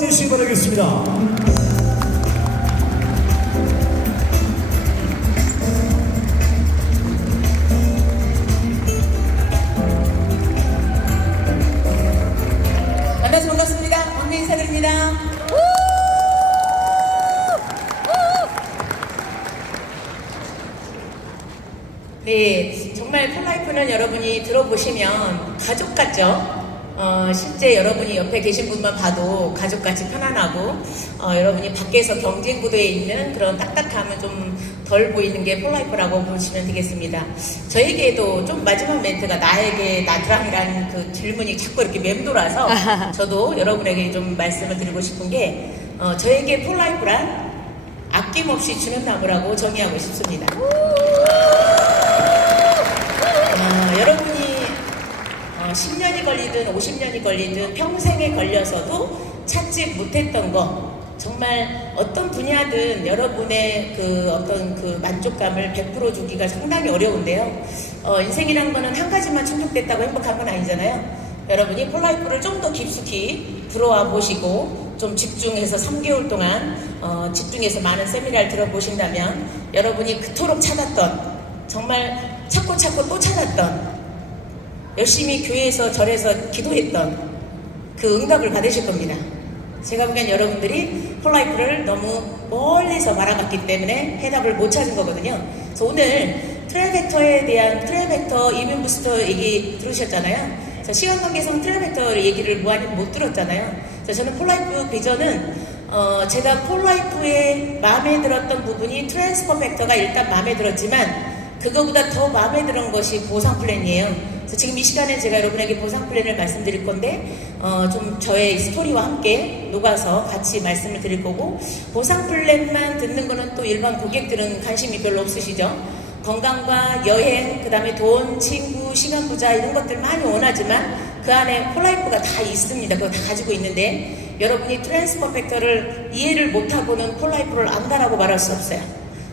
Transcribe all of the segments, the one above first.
주시기 바라겠습니다. 만나서 반갑습니다. 언니 인사드립니다. 네, 정말 폴라이프는 여러분이 들어보시면 가족 같죠? 실제 여러분이 옆에 계신 분만 봐도 가족같이 편안하고 여러분이 밖에서 경쟁 구도에 있는 그런 딱딱함은 좀 덜 보이는 게 폴라이프라고 보시면 되겠습니다. 저에게도 좀 마지막 멘트가 나에게 나트랑이라는 그 질문이 자꾸 이렇게 맴돌아서 저도 여러분에게 좀 말씀을 드리고 싶은 게 저에게 폴라이프란 아낌없이 주는 나무라고 정의하고 싶습니다. 여러분이 10년이 걸리든 50년이 걸리든 평생에 걸려서도 찾지 못했던 거, 정말 어떤 분야든 여러분의 그 어떤 그 만족감을 100% 주기가 상당히 어려운데요. 인생이란 거는 한 가지만 충족됐다고 행복한 건 아니잖아요. 여러분이 폴라이프를 좀 더 깊숙이 들어와 보시고 좀 집중해서 3개월 동안 집중해서 많은 세미나를 들어보신다면 여러분이 그토록 찾았던, 정말 찾고 또 찾았던, 열심히 교회에서 절에서 기도했던 그 응답을 받으실 겁니다. 제가 보기엔 여러분들이 폴라이프를 너무 멀리서 바라봤기 때문에 해답을 못 찾은 거거든요. 그래서 오늘 트라이벡터에 대한 트라이벡터 이뮨 부스터 얘기 들으셨잖아요. 그래서 시간 관계상 트라이벡터 얘기를 못 들었잖아요. 그래서 저는 폴라이프 비전은 제가 폴라이프에 마음에 들었던 부분이 트랜스퍼 팩터가 일단 마음에 들었지만 그거보다 더 마음에 들은 것이 보상 플랜이에요. 그래서 지금 이 시간에 제가 여러분에게 보상 플랜을 말씀드릴 건데 좀 저의 스토리와 함께 녹아서 같이 말씀을 드릴 거고, 보상 플랜만 듣는 거는 또 일반 고객들은 관심이 별로 없으시죠. 건강과 여행, 그 다음에 돈, 친구, 시간 부자 이런 것들 많이 원하지만 그 안에 폴라이프가 다 있습니다. 그거 다 가지고 있는데 여러분이 트랜스퍼 팩터를 이해를 못하고는 폴라이프를 안다라고 말할 수 없어요.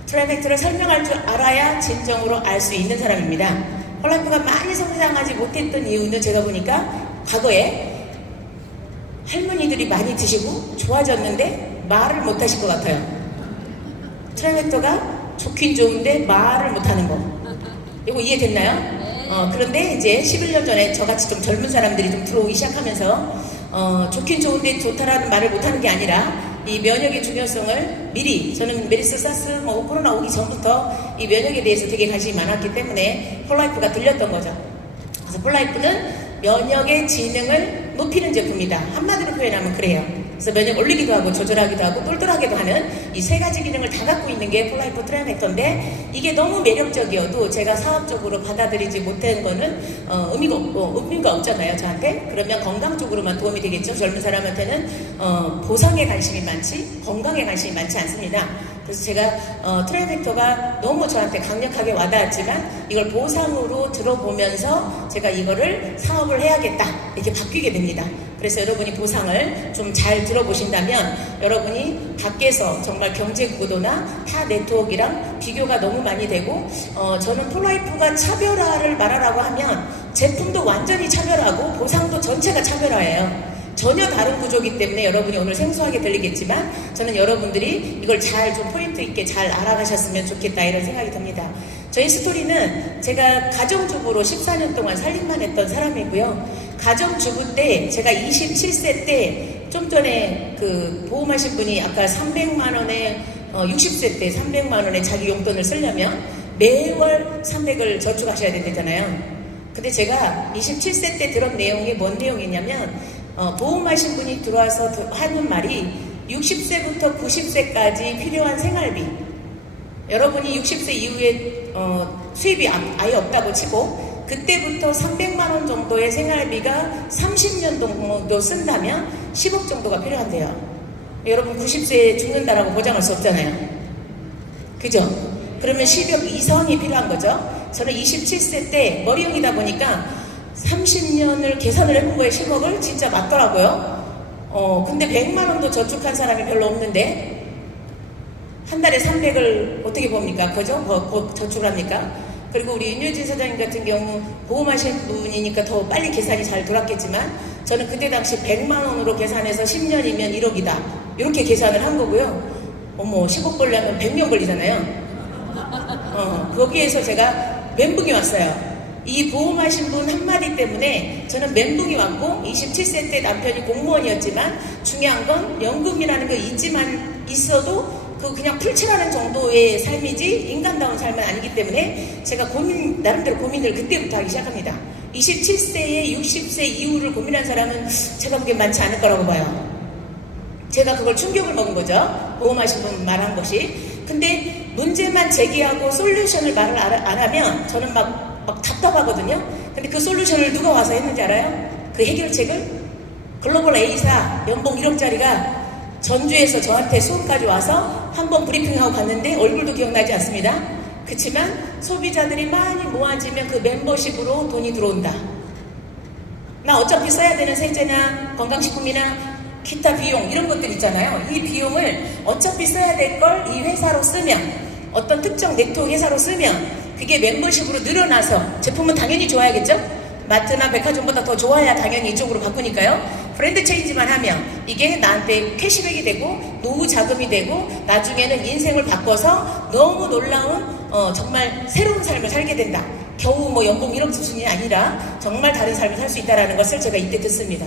트라이벡터를 설명할 줄 알아야 진정으로 알 수 있는 사람입니다. 폴라이프가 많이 성장하지 못했던 이유는 제가 보니까 과거에 할머니들이 많이 드시고 좋아졌는데 말을 못 하실 것 같아요. 트라이벡터가 좋긴 좋은데 말을 못 하는 거. 이거 이해됐나요? 그런데 이제 11년 전에 저같이 좀 젊은 사람들이 좀 들어오기 시작하면서 좋긴 좋은데 좋다라는 말을 못 하는 게 아니라 이 면역의 중요성을 미리, 저는 메르스, 사스, 코로나 오기 전부터 이 면역에 대해서 되게 관심이 많았기 때문에 폴라이프가 들렸던 거죠. 그래서 폴라이프는 면역의 지능을 높이는 제품이다. 한마디로 표현하면 그래요. 그래서 면역 올리기도 하고 조절하기도 하고 똘똘하기도 하는 이 세 가지 기능을 다 갖고 있는 게 폴라이프 트라이벡터인데, 이게 너무 매력적이어도 제가 사업적으로 받아들이지 못한 거는 의미가 없잖아요, 저한테. 그러면 건강 쪽으로만 도움이 되겠죠. 젊은 사람한테는 보상에 관심이 많지 건강에 관심이 많지 않습니다. 그래서 제가 트라이벡터가 너무 저한테 강력하게 와닿았지만 이걸 보상으로 들어보면서 제가 이거를 사업을 해야겠다 이렇게 바뀌게 됩니다. 그래서 여러분이 보상을 좀 잘 들어보신다면 여러분이 밖에서 정말 경제 구도나 타 네트워크랑 비교가 너무 많이 되고, 저는 폴라이프가 차별화를 말하라고 하면 제품도 완전히 차별화고 보상도 전체가 차별화예요. 전혀 다른 구조이기 때문에 여러분이 오늘 생소하게 들리겠지만 저는 여러분들이 이걸 잘 좀 포인트 있게 잘 알아가셨으면 좋겠다 이런 생각이 듭니다. 저희 스토리는 제가 가정주부로 14년 동안 살림만 했던 사람이고요. 가정주부 때 제가 27세 때 좀 전에 그 보험하신 분이 아까 300만 원에 60세 때 300만 원에 자기 용돈을 쓰려면 매월 300을 저축하셔야 된다잖아요. 근데 제가 27세 때 들은 내용이 뭔 내용이냐면 보험하신 분이 들어와서 하는 말이 60세부터 90세까지 필요한 생활비, 여러분이 60세 이후에 수입이 아예 없다고 치고 그때부터 300만 원 정도의 생활비가 30년 정도 쓴다면 10억 정도가 필요한데요. 여러분 90세에 죽는다라고 보장할 수 없잖아요. 그죠? 그러면 10억 이상이 필요한 거죠. 저는 27세 때 머리형이다 보니까 30년을 계산을 해본 거에 10억을 진짜 맞더라고요. 근데 100만 원도 저축한 사람이 별로 없는데 한 달에 300을 어떻게 봅니까? 그죠? 뭐 저축을 합니까? 그리고 우리 윤효진 사장님 같은 경우 보험하신 분이니까 더 빨리 계산이 잘 돌았겠지만 저는 그때 당시 100만 원으로 계산해서 10년이면 1억이다. 이렇게 계산을 한 거고요. 어머, 10억 벌려면 100년 걸리잖아요. 거기에서 제가 멘붕이 왔어요. 이 보험하신 분 한마디 때문에 저는 멘붕이 왔고 27세 때 남편이 공무원이었지만 중요한 건 연금이라는 거 있지만 있어도 그 그냥 풀칠하는 정도의 삶이지 인간다운 삶은 아니기 때문에 제가 나름대로 고민을 그때부터 하기 시작합니다. 27세에 60세 이후를 고민한 사람은 제가 보기엔 많지 않을 거라고 봐요. 제가 그걸 충격을 먹은 거죠. 보험하신 분 말한 것이. 근데 문제만 제기하고 솔루션을 말을 안 하면 저는 막 답답하거든요. 근데 그 솔루션을 누가 와서 했는지 알아요? 그 해결책을 글로벌 A사 연봉 1억짜리가 전주에서 저한테 수업까지 와서 한번 브리핑하고 갔는데 얼굴도 기억나지 않습니다. 그치만 소비자들이 많이 모아지면 그 멤버십으로 돈이 들어온다. 나 어차피 써야 되는 세제나 건강식품이나 기타 비용 이런 것들 있잖아요. 이 비용을 어차피 써야 될 걸 이 회사로 쓰면 어떤 특정 네트워크 회사로 쓰면 그게 멤버십으로 늘어나서 제품은 당연히 좋아야겠죠? 마트나 백화점보다 더 좋아야 당연히 이쪽으로 바꾸니까요. 브랜드 체인지만 하면 이게 나한테 캐시백이 되고 노후 자금이 되고 나중에는 인생을 바꿔서 너무 놀라운 정말 새로운 삶을 살게 된다. 겨우 뭐 연봉 1억 수준이 아니라 정말 다른 삶을 살 수 있다는 것을 제가 이때 듣습니다.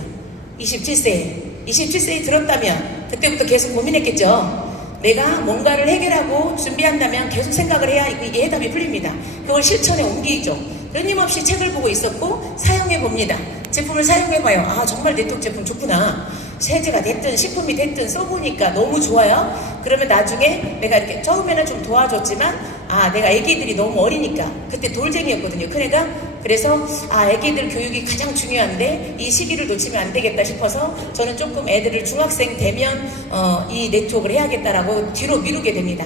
27세에 들었다면 그때부터 계속 고민했겠죠. 내가 뭔가를 해결하고 준비한다면 계속 생각을 해야 이게 해답이 풀립니다. 그걸 실천에 옮기죠. 끊임없이 책을 보고 있었고 사용해봅니다. 제품을 사용해봐요. 아, 정말 네트워크 제품 좋구나. 세제가 됐든 식품이 됐든 써보니까 너무 좋아요. 그러면 나중에 내가 이렇게 처음에는 좀 도와줬지만 내가 애기들이 너무 어리니까 그때 돌쟁이였거든요, 큰애가. 그래서 애기들 교육이 가장 중요한데 이 시기를 놓치면 안 되겠다 싶어서 저는 조금 애들을 중학생 되면 이 네트워크를 해야겠다라고 뒤로 미루게 됩니다.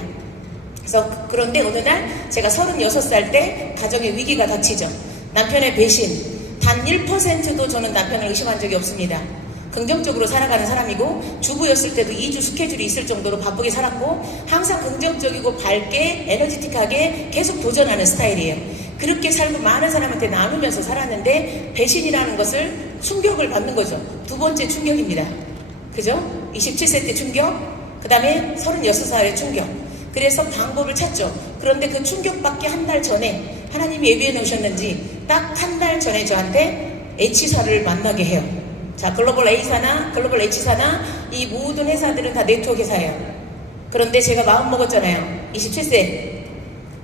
그래서 그런데 어느 날 제가 36살 때 가정의 위기가 닥치죠. 남편의 배신 단 1%도 저는 남편을 의심한 적이 없습니다. 긍정적으로 살아가는 사람이고 주부였을 때도 2주 스케줄이 있을 정도로 바쁘게 살았고 항상 긍정적이고 밝게 에너지틱하게 계속 도전하는 스타일이에요. 그렇게 살고 많은 사람한테 나누면서 살았는데 배신이라는 것을 충격을 받는 거죠. 두 번째 충격입니다. 그죠? 27세 때 충격, 그 다음에 36살의 충격. 그래서 방법을 찾죠. 그런데 그 충격받기 한 달 전에 하나님이 예비해 놓으셨는지 딱 한 달 전에 저한테 H사를 만나게 해요. 자, 글로벌 A사나 글로벌 H사나 이 모든 회사들은 다 네트워크 회사예요. 그런데 제가 마음 먹었잖아요. 27세.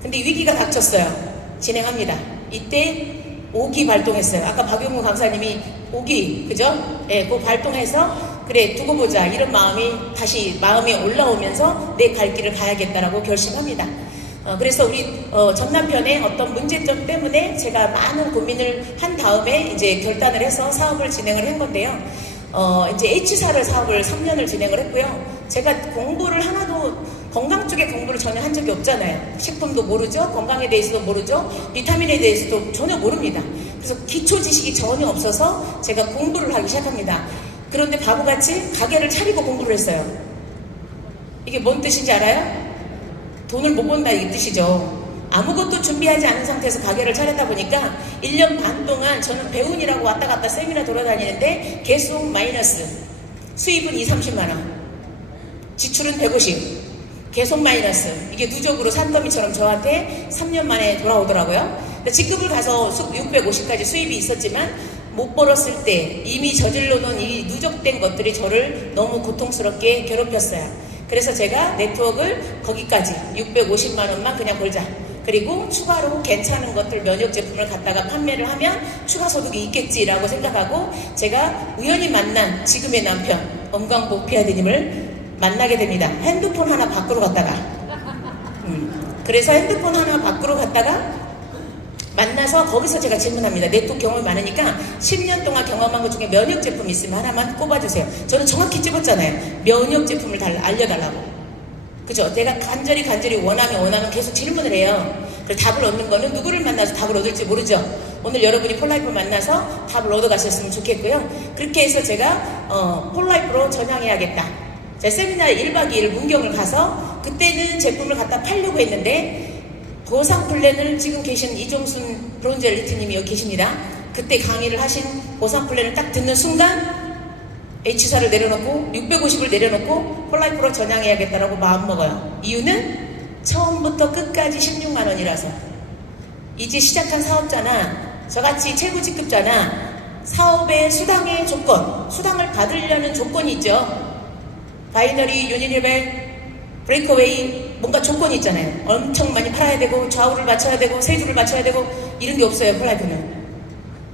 근데 위기가 닥쳤어요. 진행합니다. 이때 5기 발동했어요. 아까 박용우 강사님이 5기, 그죠? 예, 그거 발동해서 그래 두고 보자 이런 마음이 다시 마음에 올라오면서 내 갈 길을 가야겠다라고 결심합니다. 그래서 우리 전 남편의 어떤 문제점 때문에 제가 많은 고민을 한 다음에 이제 결단을 해서 사업을 진행을 한 건데요. 이제 H사를 사업을 3년을 진행을 했고요. 제가 공부를 하나도 건강 쪽에 공부를 전혀 한 적이 없잖아요. 식품도 모르죠. 건강에 대해서도 모르죠. 비타민에 대해서도 전혀 모릅니다. 그래서 기초 지식이 전혀 없어서 제가 공부를 하기 시작합니다. 그런데 바보같이 가게를 차리고 공부를 했어요. 이게 뭔 뜻인지 알아요? 돈을 못 번다 이 뜻이죠. 아무것도 준비하지 않은 상태에서 가게를 차렸다 보니까 1년 반 동안 저는 배운이라고 왔다 갔다 세미나 돌아다니는데 계속 마이너스. 수입은 2~30만 원. 지출은 150. 계속 마이너스. 이게 누적으로 산더미처럼 저한테 3년 만에 돌아오더라고요. 직급을 가서 650까지 수입이 있었지만 못 벌었을 때 이미 저질러 놓은 이 누적된 것들이 저를 너무 고통스럽게 괴롭혔어요. 그래서 제가 네트워크를 거기까지 650만 원만 그냥 벌자. 그리고 추가로 괜찮은 것들 면역 제품을 갖다가 판매를 하면 추가 소득이 있겠지라고 생각하고 제가 우연히 만난 지금의 남편 엄광복 피아드님을 만나게 됩니다. 핸드폰 하나 밖으로 갔다가 그래서 핸드폰 하나 밖으로 갔다가 만나서 거기서 제가 질문합니다. 네트워크 경험이 많으니까 10년 동안 경험한 것 중에 면역 제품 있으면 하나만 꼽아주세요. 저는 정확히 찝었잖아요. 면역 제품을 알려달라고. 그죠? 내가 간절히 원하면 계속 질문을 해요. 그래서 답을 얻는 거는 누구를 만나서 답을 얻을지 모르죠. 오늘 여러분이 폴라이프를 만나서 답을 얻어가셨으면 좋겠고요. 그렇게 해서 제가 폴라이프로 전향해야겠다. 제가 세미나 1박 2일 문경을 가서 그때는 제품을 갖다 팔려고 했는데 보상 플랜을 지금 계신 이종순 브론즈 엘리트님이 여기 계십니다. 그때 강의를 하신 보상 플랜을 딱 듣는 순간 H사를 내려놓고 650을 내려놓고 폴라이프로 전향해야겠다라고 마음먹어요. 이유는 처음부터 끝까지 16만 원이라서. 이제 시작한 사업자나 저같이 최고직급자나 사업의 수당의 조건, 수당을 받으려는 조건이 있죠. 바이너리, 유니리벨, 브레이크웨이, 뭔가 조건이 있잖아요. 엄청 많이 팔아야 되고 좌우를 맞춰야 되고 세주를 맞춰야 되고 이런 게 없어요. 폴라이프는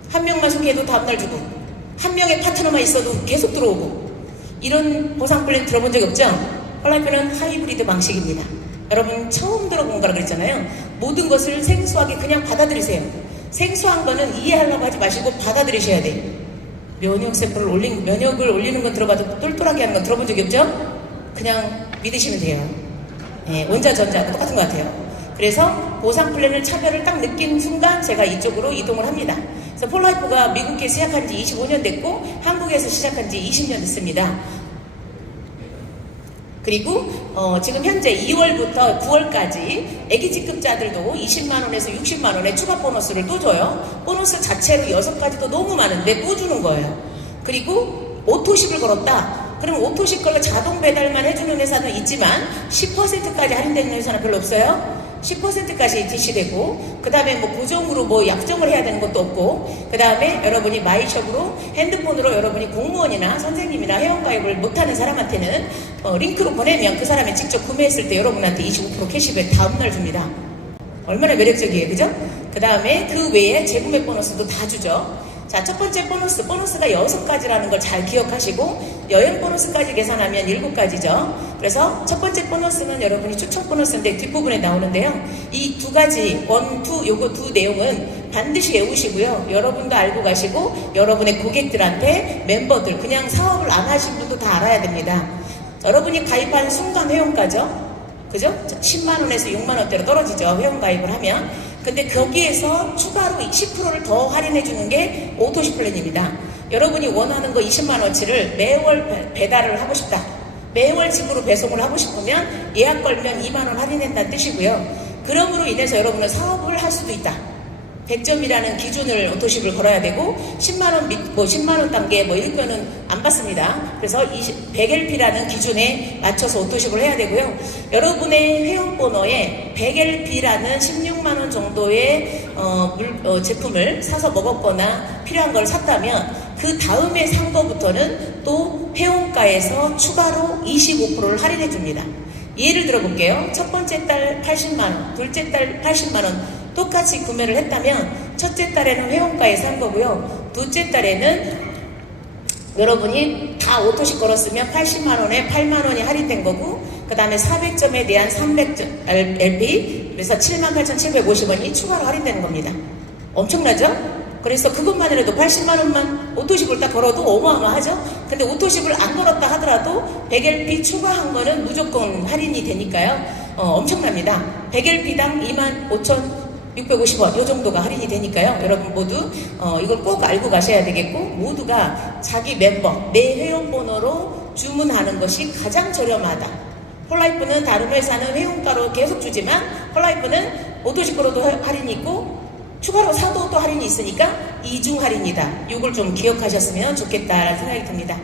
한 명만 소개해도 다음날 주고 한 명의 파트너만 있어도 계속 들어오고 이런 보상 플랜 들어본 적 없죠? 폴라이프는 하이브리드 방식입니다. 여러분 처음 들어본 거라 그랬잖아요. 모든 것을 생소하게 그냥 받아들이세요. 생소한 거는 이해하려고 하지 마시고 받아들이셔야 돼요. 면역세포를 면역을 올리는 건 들어봐도 똘똘하게 하는 건 들어본 적이 없죠? 그냥 믿으시면 돼요. 예, 원자 전자 똑같은 것 같아요. 그래서 보상 플랜을 차별을 딱 느낀 순간 제가 이쪽으로 이동을 합니다. 그래서 폴라이프가 미국에 시작한 지 25년 됐고 한국에서 시작한 지 20년 됐습니다. 그리고 지금 현재 2월부터 9월까지 애기직급자들도 20만원에서 60만원의 추가 보너스를 또 줘요. 보너스 자체로 6가지도 너무 많은데 또 주는 거예요. 그리고 오토십을 걸었다. 그럼 오토십 걸로 자동 배달만 해주는 회사는 있지만 10%까지 할인되는 회사는 별로 없어요. 10%까지 DC되고 그 다음에 뭐 고정으로 뭐 약정을 해야 되는 것도 없고 그 다음에 여러분이 마이숍으로 핸드폰으로 여러분이 공무원이나 선생님이나 회원가입을 못하는 사람한테는 링크로 보내면 그 사람이 직접 구매했을 때 여러분한테 25% 캐시백 다음날 줍니다. 얼마나 매력적이에요, 그죠? 그 다음에 그 외에 재구매 보너스도 다 주죠. 자, 첫 번째 보너스가 6가지라는 걸 잘 기억하시고 여행 보너스까지 계산하면 7가지죠. 그래서 첫 번째 보너스는 여러분이 추천 보너스인데 뒷부분에 나오는데요. 이 2가지, 1, 2 요거 두 내용은 반드시 외우시고요. 여러분도 알고 가시고 여러분의 고객들한테 멤버들 그냥 사업을 안 하신 분도 다 알아야 됩니다. 여러분이 가입한 순간 회원가죠. 그죠? 10만원에서 6만원대로 떨어지죠. 회원가입을 하면. 근데 거기에서 추가로 10%를 더 할인해 주는 게 오토십 플랜입니다. 여러분이 원하는 거 20만원치를 매월 배달을 하고 싶다. 매월 집으로 배송을 하고 싶으면 예약 걸면 2만원 할인한다는 뜻이고요. 그럼으로 인해서 여러분은 사업을 할 수도 있다. 100점이라는 기준을 오토십을 걸어야 되고 10만원 뭐 10만원 단계 뭐 이런 거는 안 받습니다. 그래서 100LP라는 기준에 맞춰서 오토십을 해야 되고요. 여러분의 회원번호에 100LP라는 16만원 정도의 제품을 사서 먹었거나 필요한 걸 샀다면 그 다음에 산 거부터는 또 회원가에서 추가로 25%를 할인해 줍니다. 예를 들어 볼게요. 첫 번째 달 80만원, 둘째 달 80만원 똑같이 구매를 했다면 첫째 달에는 회원가에 산 거고요. 둘째 달에는 여러분이 다 오토십 걸었으면 80만원에 8만원이 할인된 거고 그 다음에 400점에 대한 300점 LP 그래서 78,750원이 추가로 할인되는 겁니다. 엄청나죠? 그래서 그것만이라도 80만원만 오토십을 딱 걸어도 어마어마하죠? 근데 오토십을 안 걸었다 하더라도 100LP 추가한 거는 무조건 할인이 되니까요. 엄청납니다. 100LP당 25,650원 이 정도가 할인이 되니까요. 여러분 모두 이걸 꼭 알고 가셔야 되겠고 모두가 자기 멤버, 내 회원번호로 주문하는 것이 가장 저렴하다. 폴라이프는 다른 회사는 회원가로 계속 주지만 폴라이프는 오토십 걸어도 할인이 있고 추가로 사도 또 할인이 있으니까 이중 할인이다. 이걸 좀 기억하셨으면 좋겠다라는 생각이 듭니다.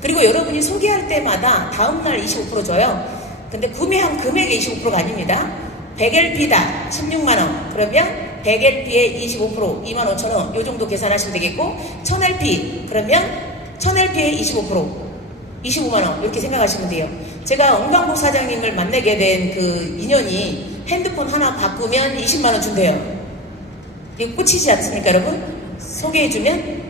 그리고 여러분이 소개할 때마다 다음날 25% 줘요. 근데 구매한 금액의 25%가 아닙니다. 100LP다 16만원 그러면 100LP에 25% 25,000원 요 정도 계산하시면 되겠고 1000LP 그러면 1000LP에 25% 25만원 이렇게 생각하시면 돼요. 제가 엄강복 사장님을 만나게 된 그 인연이 핸드폰 하나 바꾸면 20만원 준대요. 이거 꽂히지 않습니까 여러분? 소개해주면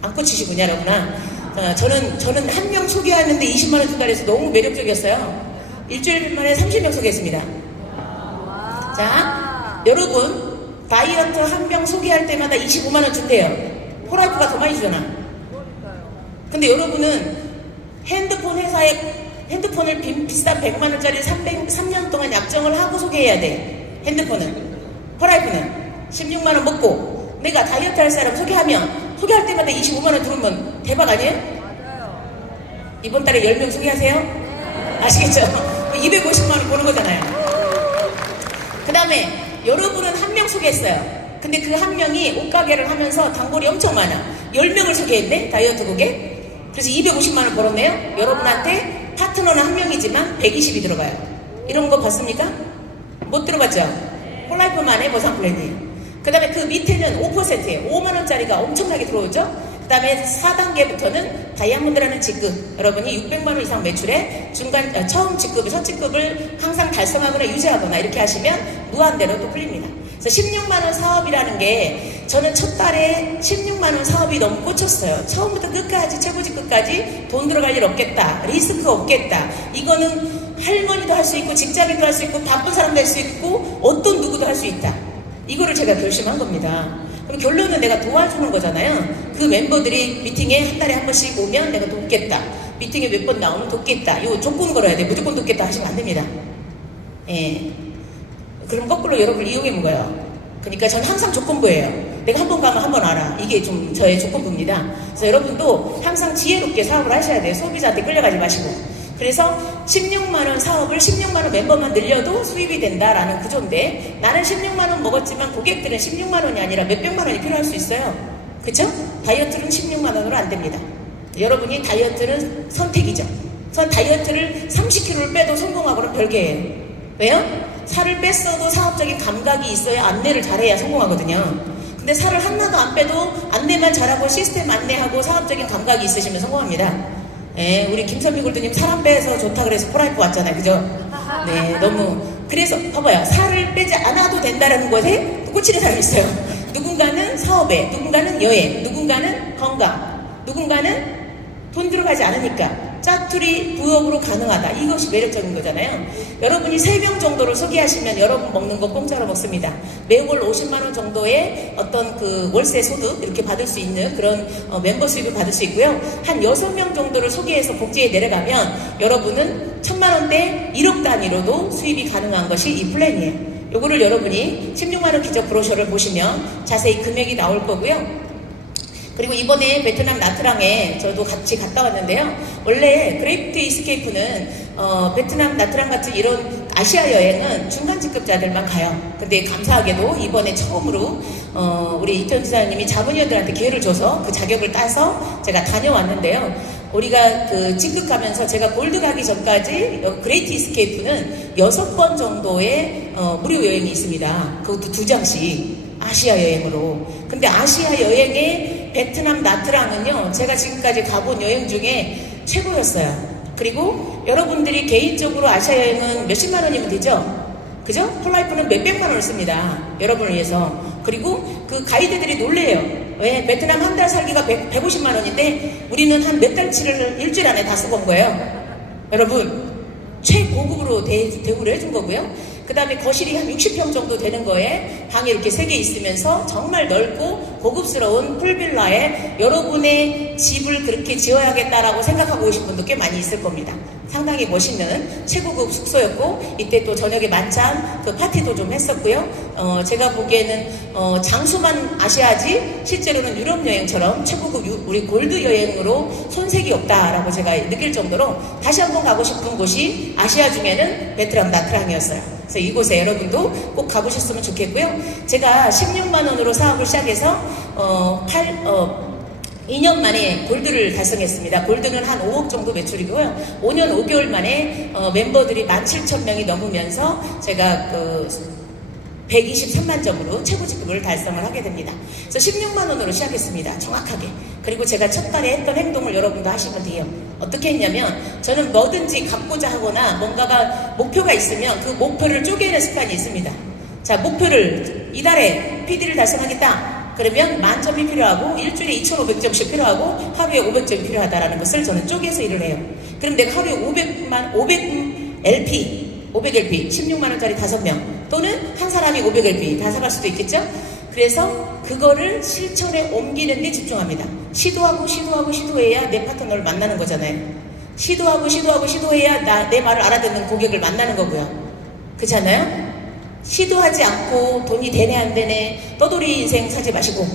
안 꽂히시군요 여러분아. 저는 한 명 소개하는데 20만원 준다 그래서 너무 매력적이었어요. 일주일 만에 30명 소개했습니다. 자, 여러분 다이어트 한 명 소개할 때마다 25만원 준대요. 폴라이프가 더 많이 주잖아. 근데 여러분은 핸드폰 회사에 핸드폰을 비싼 100만원짜리 3년 동안 약정을 하고 소개해야 돼. 핸드폰은. 폴라이프는 16만원 먹고 내가 다이어트 할 사람 소개하면 소개할 때마다 25만원 들으면 대박 아니에요? 맞아요. 이번 달에 10명 소개하세요? 네. 아시겠죠? 250만원 버는 거잖아요. 그 다음에 여러분은 한 명 소개했어요. 근데 그 한 명이 옷가게를 하면서 단골이 엄청 많아. 10명을 소개했네, 다이어트 고객. 그래서 250만 원 벌었네요. 여러분한테 파트너는 한 명이지만 120이 들어가요. 이런 거 봤습니까? 못 들어봤죠? 폴라이프만의 보상 플랜이에요. 그 다음에 그 밑에는 5%예요. 5만 원짜리가 엄청나게 들어오죠? 그 다음에 4단계부터는 다이아몬드라는 직급. 여러분이 600만 원 이상 매출에 처음 직급을, 첫 직급을 항상 달성하거나 유지하거나 이렇게 하시면 무한대로 또 풀립니다. 그래서 16만 원 사업이라는 게 저는 첫 달에 16만 원 사업이 너무 꽂혔어요. 처음부터 끝까지, 최고직 끝까지 돈 들어갈 일 없겠다. 리스크 없겠다. 이거는 할머니도 할 수 있고 직장인도 할 수 있고 바쁜 사람도 할 수 있고 어떤 누구도 할 수 있다. 이거를 제가 결심한 겁니다. 그럼 결론은 내가 도와주는 거잖아요. 그 멤버들이 미팅에 한 달에 한 번씩 오면 내가 돕겠다. 미팅에 몇 번 나오면 돕겠다. 이거 조건 걸어야 돼. 무조건 돕겠다 하시면 안 됩니다. 예. 그럼 거꾸로 여러분을 이용해 먹어요. 그러니까 저는 항상 조건부예요. 내가 한 번 가면 한 번 알아. 이게 좀 저의 조건부입니다. 그래서 여러분도 항상 지혜롭게 사업을 하셔야 돼요. 소비자한테 끌려가지 마시고. 그래서 16만 원 사업을 16만 원 멤버만 늘려도 수입이 된다라는 구조인데 나는 16만 원 먹었지만 고객들은 16만 원이 아니라 몇백만 원이 필요할 수 있어요. 그쵸? 다이어트는 16만 원으로 안 됩니다. 여러분이 다이어트는 선택이죠. 다이어트를 30kg를 빼도 성공하고는 별개예요. 왜요? 살을 뺐어도 사업적인 감각이 있어야 안내를 잘해야 성공하거든요. 근데 살을 하나도 안 빼도 안내만 잘하고 시스템 안내하고 사업적인 감각이 있으시면 성공합니다. 네, 우리 김선미 골드님 살 안 빼서 좋다 그래서 폴라이프 왔잖아요. 그죠? 네, 너무. 그래서 봐봐요. 살을 빼지 않아도 된다는 것에 꽂히는 사람이 있어요. 누군가는 사업에, 누군가는 여행, 누군가는 건강, 누군가는 돈 들어가지 않으니까 짜투리 부업으로 가능하다. 이것이 매력적인 거잖아요. 여러분이 3명 정도를 소개하시면 여러분 먹는 거 공짜로 먹습니다. 매월 50만 원 정도의 어떤 그 월세 소득 이렇게 받을 수 있는 그런 멤버 수입을 받을 수 있고요. 한 6명 정도를 소개해서 복지에 내려가면 여러분은 1000만 원대 1억 단위로도 수입이 가능한 것이 이 플랜이에요. 요거를 여러분이 16만 원 기적 브로셔를 보시면 자세히 금액이 나올 거고요. 그리고 이번에 베트남 나트랑에 저도 같이 갔다 왔는데요. 원래 그레이트 이스케이프는 베트남 나트랑 같은 이런 아시아 여행은 중간 직급자들만 가요. 근데 감사하게도 이번에 처음으로 우리 이태원 지사님이 자문위원들한테 기회를 줘서 그 자격을 따서 제가 다녀왔는데요. 우리가 그 진급하면서 제가 골드 가기 전까지 그레이트 이스케이프는 6번 정도의 무료 여행이 있습니다. 그것도 2장씩. 아시아 여행으로. 근데 아시아 여행의 베트남 나트랑은요, 제가 지금까지 가본 여행 중에 최고였어요. 그리고 여러분들이 개인적으로 아시아 여행은 몇십만 원이면 되죠? 그죠? 폴라이프는 몇백만 원을 씁니다. 여러분을 위해서. 그리고 그 가이드들이 놀래요. 왜? 베트남 한 달 살기가 150만 원인데 우리는 한 몇 달치를 일주일 안에 다 써본 거예요. 여러분, 최고급으로 대우를 해준 거고요. 그 다음에 거실이 한 60평 정도 되는 거에 방이 이렇게 3개 있으면서 정말 넓고 고급스러운 풀빌라에 여러분의 집을 그렇게 지어야겠다라고 생각하고 오신 분도 꽤 많이 있을 겁니다. 상당히 멋있는 최고급 숙소였고 이때 또 저녁에 만찬 그 파티도 좀 했었고요. 제가 보기에는 장수만 아시아지 실제로는 유럽 여행처럼 최고급 우리 골드 여행으로 손색이 없다라고 제가 느낄 정도로 다시 한번 가고 싶은 곳이 아시아 중에는 베트남 나트랑이었어요. 그래서 이곳에 여러분도 꼭 가보셨으면 좋겠고요. 제가 16만 원으로 사업을 시작해서 2년 만에 골드를 달성했습니다. 골드는 한 5억 정도 매출이고요. 5년 5개월 만에 멤버들이 17,000명이 넘으면서 제가 123만 점으로 최고직급을 달성을 하게 됩니다. 그래서 16만 원으로 시작했습니다. 정확하게. 그리고 제가 첫 달에 했던 행동을 여러분도 하시면 돼요. 어떻게 했냐면 저는 뭐든지 갖고자 하거나 뭔가가 목표가 있으면 그 목표를 쪼개는 습관이 있습니다. 자, 목표를 이달에 PD를 달성하겠다. 그러면 10,000점이 필요하고 일주일에 2,500점씩 필요하고 하루에 500점이 필요하다라는 것을 저는 쪼개서 일을 해요. 그럼 내가 하루에 500LP 16만 원짜리 5명 또는 한 사람이 500LP 다 사갈 수도 있겠죠? 그래서 그거를 실천에 옮기는 데 집중합니다. 시도해야 내 파트너를 만나는 거잖아요. 시도해야 내 말을 알아듣는 고객을 만나는 거고요. 그렇지 않아요? 시도하지 않고 돈이 되네 안 되네 떠돌이 인생 사지 마시고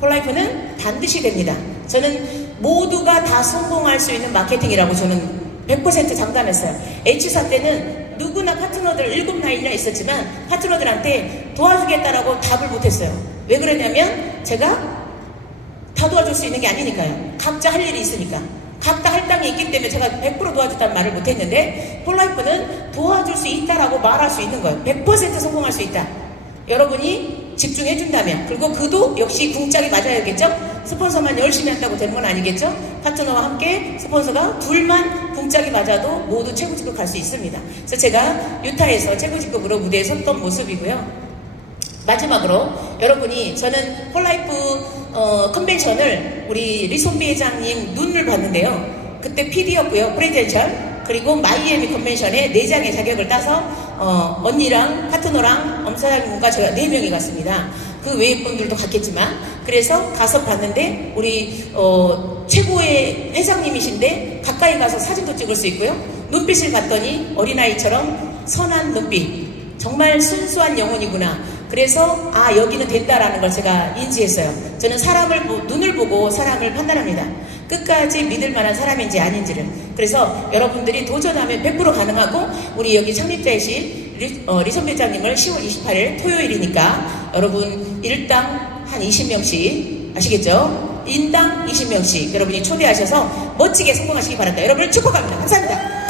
폴라이프는 반드시 됩니다. 저는 모두가 다 성공할 수 있는 마케팅이라고 저는 100% 장담했어요. H사 때는 누구나 파트너들 7라인이나 있었지만 파트너들한테 도와주겠다라고 답을 못했어요. 왜 그러냐면 제가 다 도와줄 수 있는 게 아니니까요. 각자 할 일이 있으니까. 각자 할당이 있기 때문에 제가 100% 도와줬다는 말을 못했는데, 폴라이프는 도와줄 수 있다라고 말할 수 있는 거예요. 100% 성공할 수 있다. 여러분이 집중해준다면, 그리고 그도 역시 궁짝이 맞아야겠죠? 스폰서만 열심히 한다고 되는 건 아니겠죠? 파트너와 함께 스폰서가 둘만 궁짝이 맞아도 모두 최고직급 갈 수 있습니다. 그래서 제가 유타에서 최고직급으로 무대에 섰던 모습이고요. 마지막으로 여러분이, 저는 폴라이프 컨벤션을 우리 리손비 회장님 눈을 봤는데요. 그때 PD였고요. 프레젠셜. 그리고 마이애미 컨벤션에 4장의 자격을 따서 언니랑 파트너랑 엄사장님과 저희가 4명이 갔습니다. 그 외의 분들도 갔겠지만, 그래서 가서 봤는데 우리 최고의 회장님이신데 가까이 가서 사진도 찍을 수 있고요. 눈빛을 봤더니 어린아이처럼 선한 눈빛, 정말 순수한 영혼이구나. 그래서 여기는 된다라는 걸 제가 인지했어요. 저는 눈을 보고 사람을 판단합니다. 끝까지 믿을 만한 사람인지 아닌지를. 그래서 여러분들이 도전하면 100% 가능하고, 우리 여기 창립자이신 리손비 회장님을 10월 28일 토요일이니까 여러분 일당 한 20명씩, 아시겠죠? 인당 20명씩 여러분이 초대하셔서 멋지게 성공하시기 바랍니다. 여러분을 축복합니다. 감사합니다.